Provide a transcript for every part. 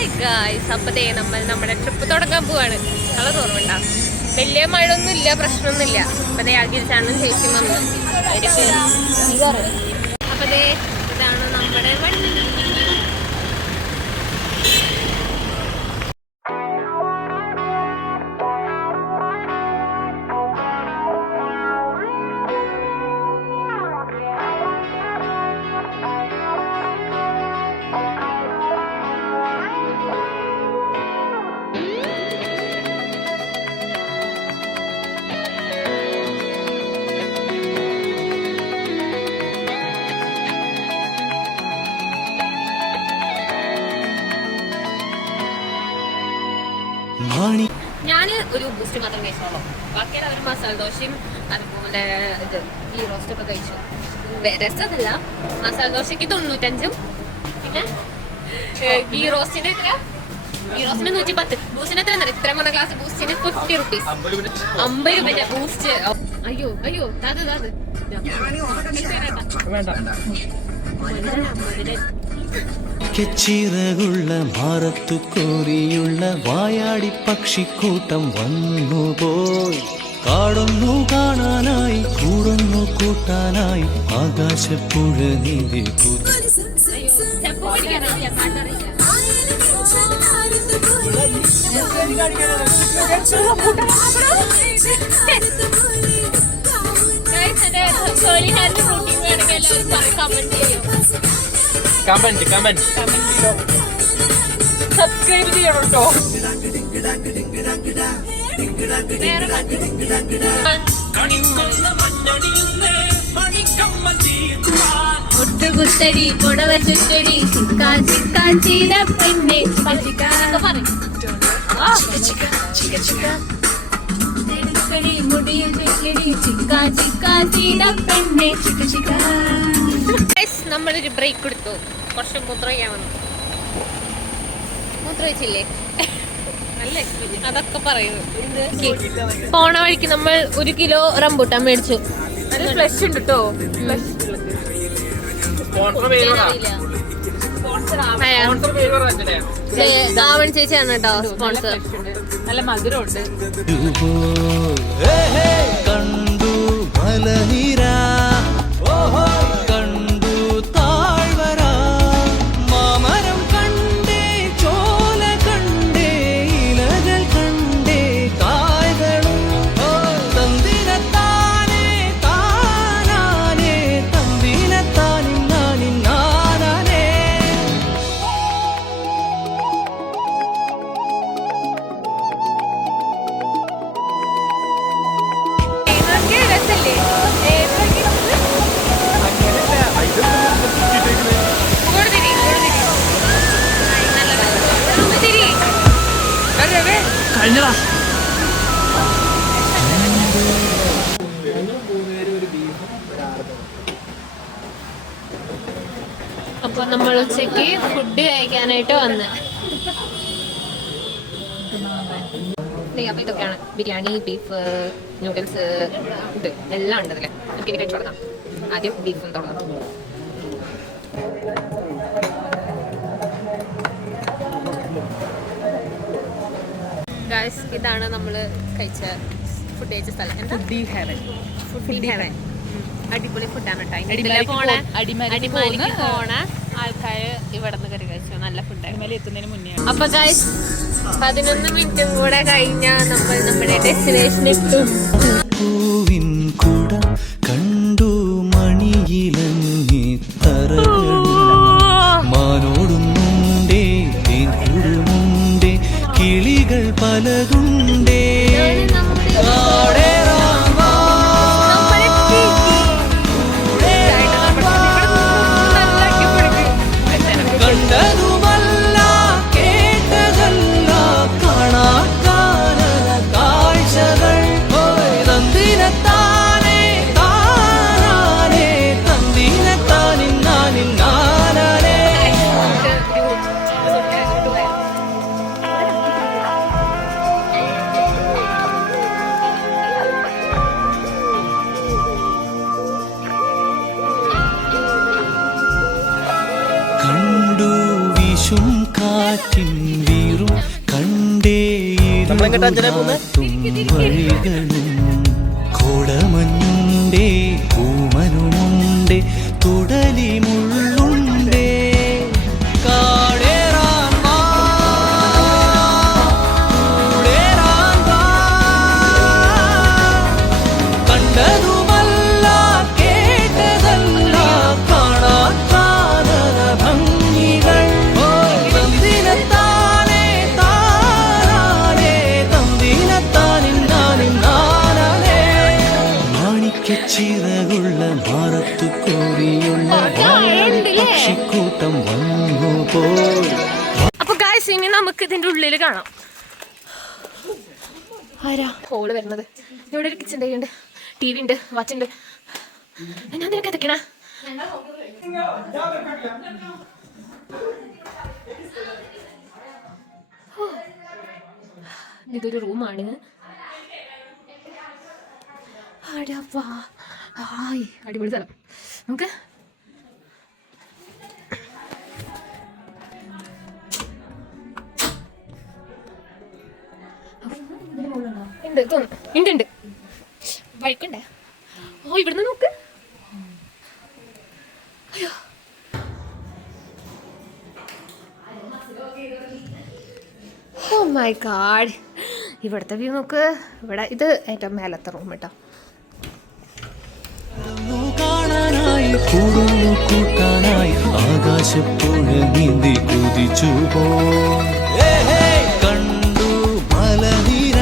Hi guys, അപ്പതേ നമ്മൾ നമ്മുടെ trip തുടങ്ങാൻ പോവാണ്. കളർ ഓർമ്മ വലിയ മഴയൊന്നും ഇല്ല, പ്രശ്നമൊന്നുമില്ല. അപ്പതേ അഖിൽച്ചാണും ചേച്ചിയും വന്നു. അപ്പതേ ഇതാണ് നമ്മുടെ വണ്ടി. ഞാന് ഒരു ബൂസ്റ്റ് മാത്രം കഴിച്ചോളൂ. ബാക്കിയുള്ള ഒരു മസാല ദോശയും അതുപോലെ ഇത് ഗീ റോസ്റ്റ് ഒക്കെ കഴിച്ചു. രസമല്ല, മസാല ദോശക്ക് 95, പിന്നെ ഗീ റോസ്റ്റിന് എത്ര? ഗീ റോസ്റ്റിന് 110. ബൂസ്റ്റിന് എത്ര? ഇത്ര മൂന്ന് ഗ്ലാസ് ബൂസ്റ്റിന് 50 റുപ്പീസ്. 50 രൂപ ബൂസ്റ്റ്. അയ്യോ അയ്യോ, ചിറകുള്ള ഭാരത്തു കോരിയുള്ള വായാടി പക്ഷിക്കൂട്ടം വന്നുപോയി. കാടൊന്നു കാണാനായി കൂടുന്നു കൂട്ടാനായി ആകാശപ്പുഴ നീതി കമന്റ് സബ്സ്ക്രൈബ് ചെയ്യണം കേട്ടോ. ഒട്ടുകുത്തടി പുടവ ചുറ്റടി ചിക്കാ ചിക്കാ ചീര പെണ്ണെ മുടിയിൽ ചിക്കാ ചിക്കാ ചീര പെണ്ണെ. നമ്മളൊരു ബ്രേക്ക് എടുത്തു, കുറച്ച് മൂത്രമൊഴിക്കാൻ വന്നു. മൂത്രമൊഴിച്ചില്ലേ? നല്ല എക്സ്പീരിയൻസ് അതൊക്കെ പറയുന്നു. പോണ വഴിക്ക് നമ്മൾ 1 കിലോ റംബൂട്ടാൻ മേടിച്ചു. ഫ്ലഷ് ഉണ്ട് കേട്ടോ. ആവൺ ചേച്ചിയാണ് കേട്ടോ സ്പോൺസർ. നല്ല മധുരമുണ്ട്. കണ്ടു മലനിര കഴിഞ്ഞടാ. അപ്പൊ നമ്മൾ ഉച്ചക്ക് ഫുഡ് കഴിക്കാനായിട്ട് വന്ന്. അപ്പൊ ഇതൊക്കെയാണ് ബിരിയാണി, ബീഫ്, നൂഡിൽസ്, ഇത് എല്ലാം ഉണ്ട് അതില്. നമുക്ക് കഴിച്ചു കൊടുക്കാം. ആദ്യം ബീഫും തുടങ്ങാം. ഗായ്സ്, ഇതാണ് നമ്മൾ കഴിച്ച ഫുഡ് കഴിച്ച സ്ഥലം. Food heaven. അടിപൊളി ഫുഡാണ് കേട്ടോ. അടിമാലിക്ക് പോണ ആൾക്കാർ ഇവിടെ നിന്ന് കറി കഴിച്ചു. നല്ല ഫുഡാണ്. എത്തുന്നതിന് മുന്നേ. അപ്പൊ ഗായ്സ്, 11 മിനിറ്റും കൂടെ കഴിഞ്ഞാൽ നമ്മൾ നമ്മുടെ ഡെസ്റ്റിനേഷൻ എത്തും. കണ്ടു മണിയിലങ്ങി മാനോടുന്നുണ്ടേ തേൻകുടുമുണ്ടേ കിളികൾ പലതുണ്ടേ. വീറും കണ്ടേ വഴികളും കോടമഞ്ഞുണ്ടേ പൂമനുമുണ്ടേ തുടലി മുള്ളുണ്ടേ കാടേറാൻ വാ, കൂടേറാൻ വാ. കണ്ടതുമല്ല കേട്ടതല്ല കാണാത്ത ഭംഗികൾ തന്തിനത്താനേ താനാനേ തന്തിനത്താനിന്നാനിന്നാനേ മാണിക്കച്ചിറകുള്ള ഭാരത്തു കോരിയുള്ള പക്ഷിക്കൂട്ടം വന്നു പോയി. അപ്പൊ ഗായ്സ് ഇനി നമുക്ക് ഇതിന്റെ ഉള്ളിൽ കാണാം. ആരാ ഹോള് വരുന്നത്? ഇവിടെ ഒരു കിച്ചൺ ഉണ്ട്, ടി വി ഉണ്ട്, വാച്ച് ഉണ്ട്. ഞാൻ നിനക്ക് എതൊക്കെയാ ഇതൊരു റൂമാണ്. അടിപൊളി സ്ഥലം. നമുക്ക് ഉണ്ട് തോന്നുന്നു, ഉണ്ട് വഴിക്കണ്ടേ? ഓ ഇവിടുന്ന് നോക്ക്. അയ്യോ ഓ മൈ ഗാഡ്, ഇവിടുത്തെ വ്യൂ നോക്ക്. ഇവിടെ ഇത് ഏറ്റവും മേലത്തെ റൂം കേട്ടോ. കാണാനായി കൂടുന്നു കൂട്ടാനായി ആകാശപ്പുഴ നീന്തി കുതിച്ചു പോ. കണ്ടു മലനിര,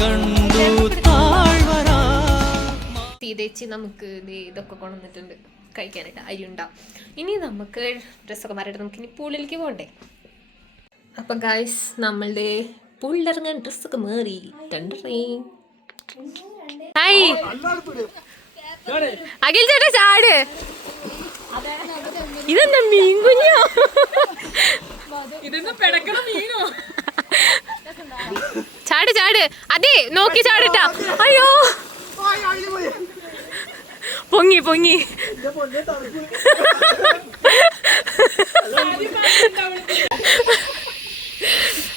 കണ്ടു താഴ്വര. സീതേച്ചി നമുക്ക് ഇതൊക്കെ കൊണ്ടുവന്നിട്ടുണ്ട് കഴിക്കാനായിട്ട്, അരി ഉണ്ടാവും. ഇനി നമുക്ക് ഡ്രസ്സൊക്കെ മാറിയിട്ട് നമുക്ക് ഇനി പൂളിലേക്ക് പോകണ്ടേ. അപ്പം ഗായ്സ് നമ്മളുടെ പൂളിലിറങ്ങാൻ ഡ്രസ്സൊക്കെ മാറി. ഹായ് അഖിൽ ചേട്ടാ ചാട്. ഇതെന്താ മീൻ കുഞ്ഞോ? ചാട് ചാട്, അതെ നോക്കി ചാടിട്ടാ. അയ്യോ പൊങ്ങി പൊങ്ങി.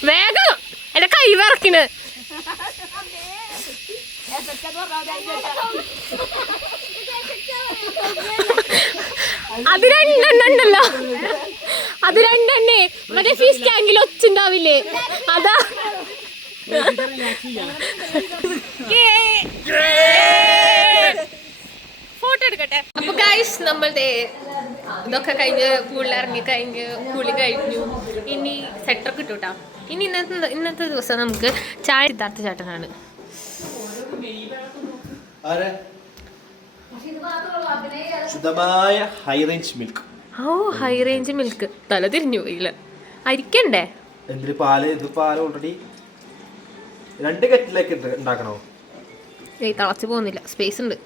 വേഗം എന്റെ കൈ വിറക്കിന്. അത് രണ്ടെണ്ണുണ്ടല്ലോ, അത് രണ്ടെണ്ണേ മറ്റേ ഫിഷ് ടാങ്കിൽ ഒച്ചുണ്ടാവില്ലേ അതാ. ഫോട്ടോ എടുക്കട്ടെ. അപ്പൊ ഗൈസ് നമ്മളുടെ ഇതൊക്കെ കഴിഞ്ഞ് പൂളിലിറങ്ങി കഴിഞ്ഞ് കുളി കഴിഞ്ഞു. ഇനി സെറ്റർ കിട്ടൂട്ടാ. ഇനി ഇന്നത്തെ ദിവസം നമുക്ക് ചായ സിദ്ധാർത്ഥ ചേട്ടനാണ്. ശുദ്ധമായ ഹൈ റേഞ്ച് മിൽക്ക്. ഓ ഹൈ റേഞ്ച് മിൽക്ക്. തല തിരിഞ്ഞു പോയില്ല. അരിക്കണ്ടേ? എന്തിന് പാല്? ഇത് പാല് ഓൾറെഡി 2 കെറ്റിലേക്ക് ഉണ്ടാക്കണോ? ഏയ് തിളച്ചു പോകുന്നില്ല, സ്പേസ് ഉണ്ട്.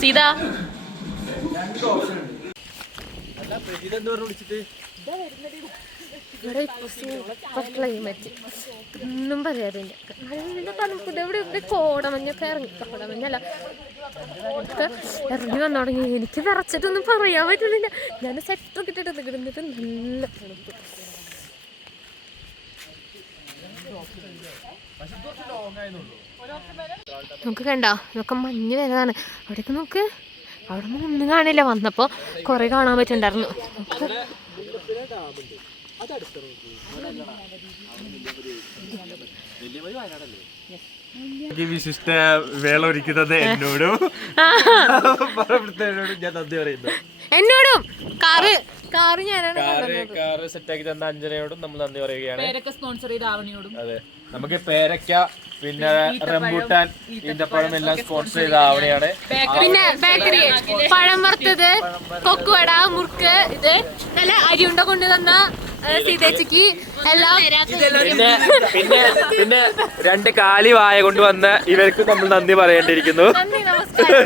സീത ഇവിടെ ക്ലൈമറ്റ് ഒന്നും പറയാറില്ല. നല്ല തണുപ്പില്ല. ഇവിടെ ഇവിടെ കോടമഞ്ഞൊക്കെ ഇറങ്ങി, കോടമഞ്ഞല്ല ഇറങ്ങി വന്നു തുടങ്ങി. എനിക്ക് വിറച്ചിട്ടൊന്നും പറയാൻ പറ്റുന്നില്ല. ഞാൻ സെറ്റൊക്കെ ഇട്ടിട്ട് കിടന്നിട്ട് നല്ല തണുപ്പ്. നമുക്ക് കണ്ടോ ഇതൊക്കെ മഞ്ഞ് വരതാണ്. അവിടെയൊക്കെ നോക്ക്, അവിടെ നിന്ന് ഒന്നും കാണില്ല. വന്നപ്പോ കൊറേ കാണാൻ പറ്റുന്നുണ്ടായിരുന്നു. വിശിഷ്ട വേള ഒരുക്കുന്നത് എന്നോടും ഞാൻ നന്ദി പറയുന്നു. എന്നോടും കാറ് ഞാനാണ് കാറ് സെറ്റാക്കി തന്ന അഞ്ജനയോടും നമ്മൾ നന്ദി പറയുകയാണ്. സ്പോൺസർ ചെയ്ത ആവണിയോടും. അതെ, നമുക്ക് പേരക്ക പിന്നെ റംബൂട്ടാൻ ഈന്തപ്പഴം എല്ലാം സ്പോൺസർ ചെയ്ത ആവണിയാണ്. പിന്നെ ബേക്കറി പഴം വറുത്തത്, കൊക്കുവട, മുറുക്ക്, ഇത് നല്ല അരിയുണ്ട കൊണ്ട് തന്ന സീതേച്ചിക്ക് എല്ലാം. പിന്നെ 2 കാലി വായ കൊണ്ടുവന്ന ഇവർക്ക് നമ്മൾ നന്ദി പറയേണ്ടിയിരിക്കുന്നു. നന്ദി, നമസ്കാരം.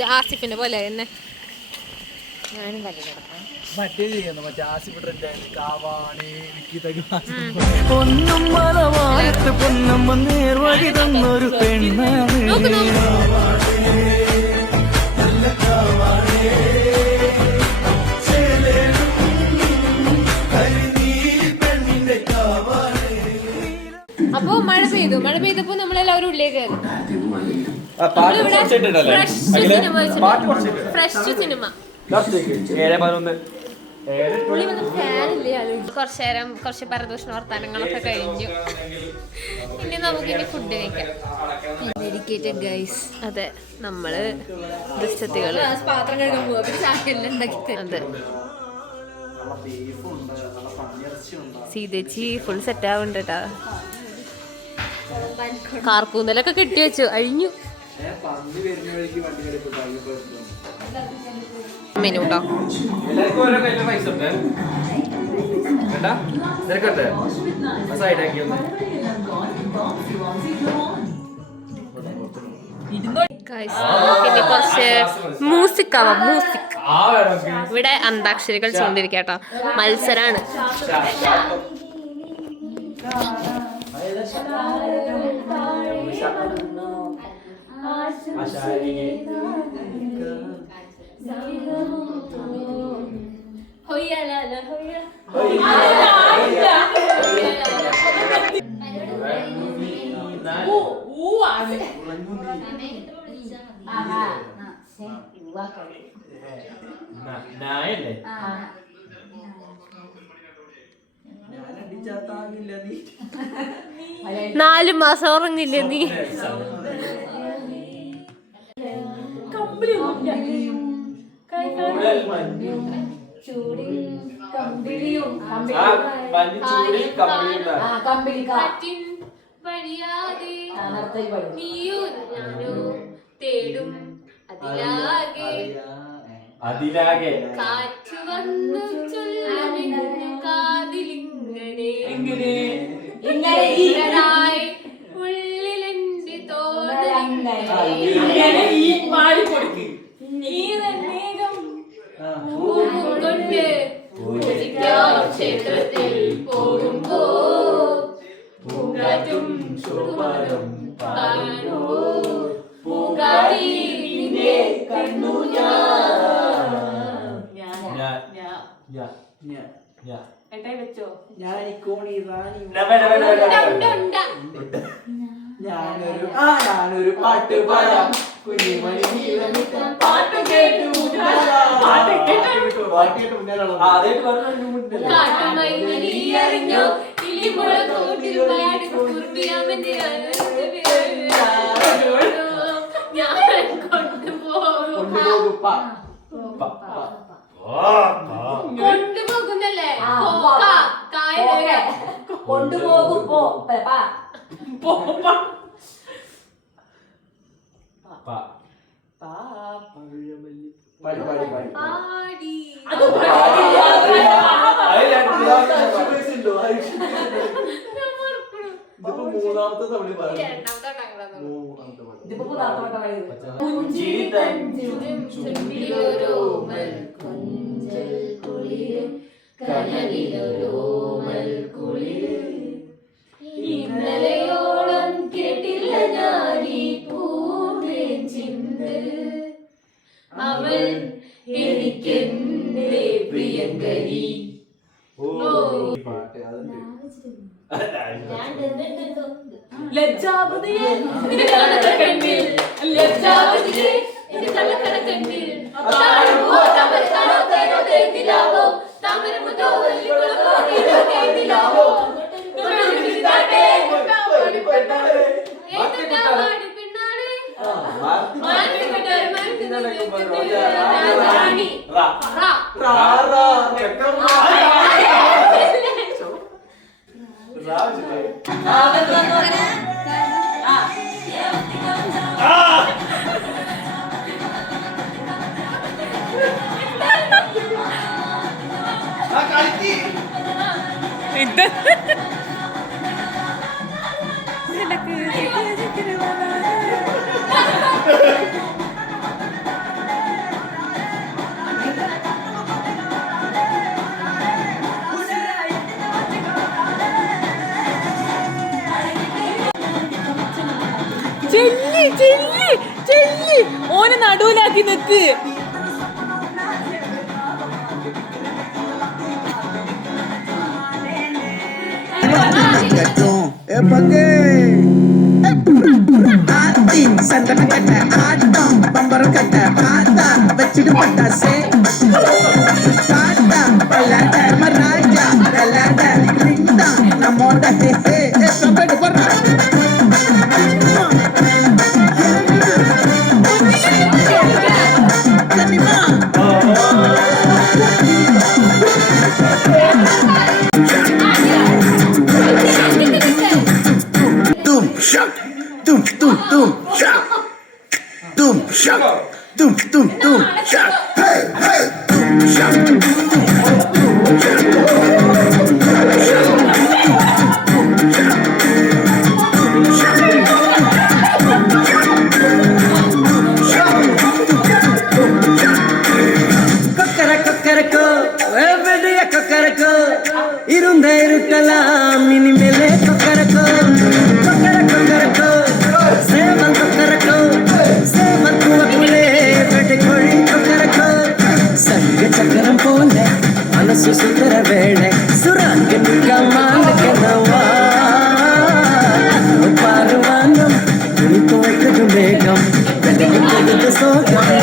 ഇത് ആസിഫിന്റെ പോലെ തന്നെ ഞാനും കല്ലിൽ കിടക്കാം. മറ്റേ ചെയ്യുന്നു മറ്റേ ആസിഫ് ട്രെൻഡ് കാവാണി പൊന്നും മലവാഴത്ത് പൊന്നമ്മ നേർവഴി തന്നൊരു പെണ്ണാണ് അപ്പൊ മഴ പെയ്തപ്പോ നമ്മളെല്ലാവരും ഉള്ളിലേക്ക് കയറി. ഫ്രഷ് സിനിമ കുറച്ച് പരദൂഷണ വർത്താനങ്ങളൊക്കെ കഴിഞ്ഞു. ഇനി നമുക്കിനി ഫുഡ് കഴിക്കാം. Dedicated guys. അതെ, നമ്മള് ദുഷ്ടത്തികള് പാത്രം കഴുകാൻ പോവാ. അതെ, സീതേച്ചി ഫുൾ സെറ്റ് ആവുന്നുണ്ട് കേട്ടാ. കാർക്കൂന്തലൊക്കെ കെട്ടി വെച്ചു അഴിഞ്ഞു. മെനു കേട്ടോ. പിന്നെ കുറച്ച് മ്യൂസിക് ആവാം. മ്യൂസിക് ഇവിടെ അന്താക്ഷരി കളിച്ചുകൊണ്ടിരിക്കട്ടോ. മത്സരാണ്. നാല് മാസം ഉറങ്ങില്ല നീ. അതിലാകെ കാറ്റു വന്നു കാതിലിങ്ങനെ ഉള്ളിലെന്റെ തോന്നലുണ്ട് ക്ഷേത്രത്തിൽ പോകുമ്പോ പൂങ്കാറ്റും ചുടുമരം കാണൂ പൂങ്കാരി നിന്നെ കണ്ണു ഞാനൊരു പാട്ട് പാടാം പാട്ട് കേട്ടു അറിഞ്ഞോ ഇലിമുള കൂട്ടിൽ ഞാൻ കൊണ്ടുപോകുന്നല്ലേ കൊണ്ടുപോകും മൂന്നാമത്തെ തവണ ഇന്നലെയോളം കേട്ടില്ല ഞാനീ പൂവേ ചിന്ത് അവൾ എനിക്കെന്റെ പ്രിയങ്കരി. ലജ്ജാപതിയെ കണ്ണിൽ ലജ്ജാപതിയെ കണ്ണിൽ ഓനെ നടുവിലാക്കി നിക്ക്. சந்தன கட்ட ஆட்டம் பம்பரம் கட்ட பாத்தா வச்சுட்டு பட்டாசே காட்டா விளையாட மராஜா விளையாட ரிங்டா நம்மோட கபடி போடுறா Doom shock, doom doom doom shock, doom shock, doom doom doom shock, hey hey, doom shock, doom Kokkarakko வெடிய கொக்கரக்கோ இருந்த இருட்டலாம் இனிமேலே கொக்கரக்கோ கொக்கரக்கோ சேவல் கொக்கரக்கோ சேவல் பூவக்குள்ளே வெட்டி கோழி கொக்கரக்கோ சங்க சக்கரம் போல மனசு சுந்தர வேளை சுராங்க நிற்காமவா பாருவானம் துணி துவைத்தது மேகம் சோகம்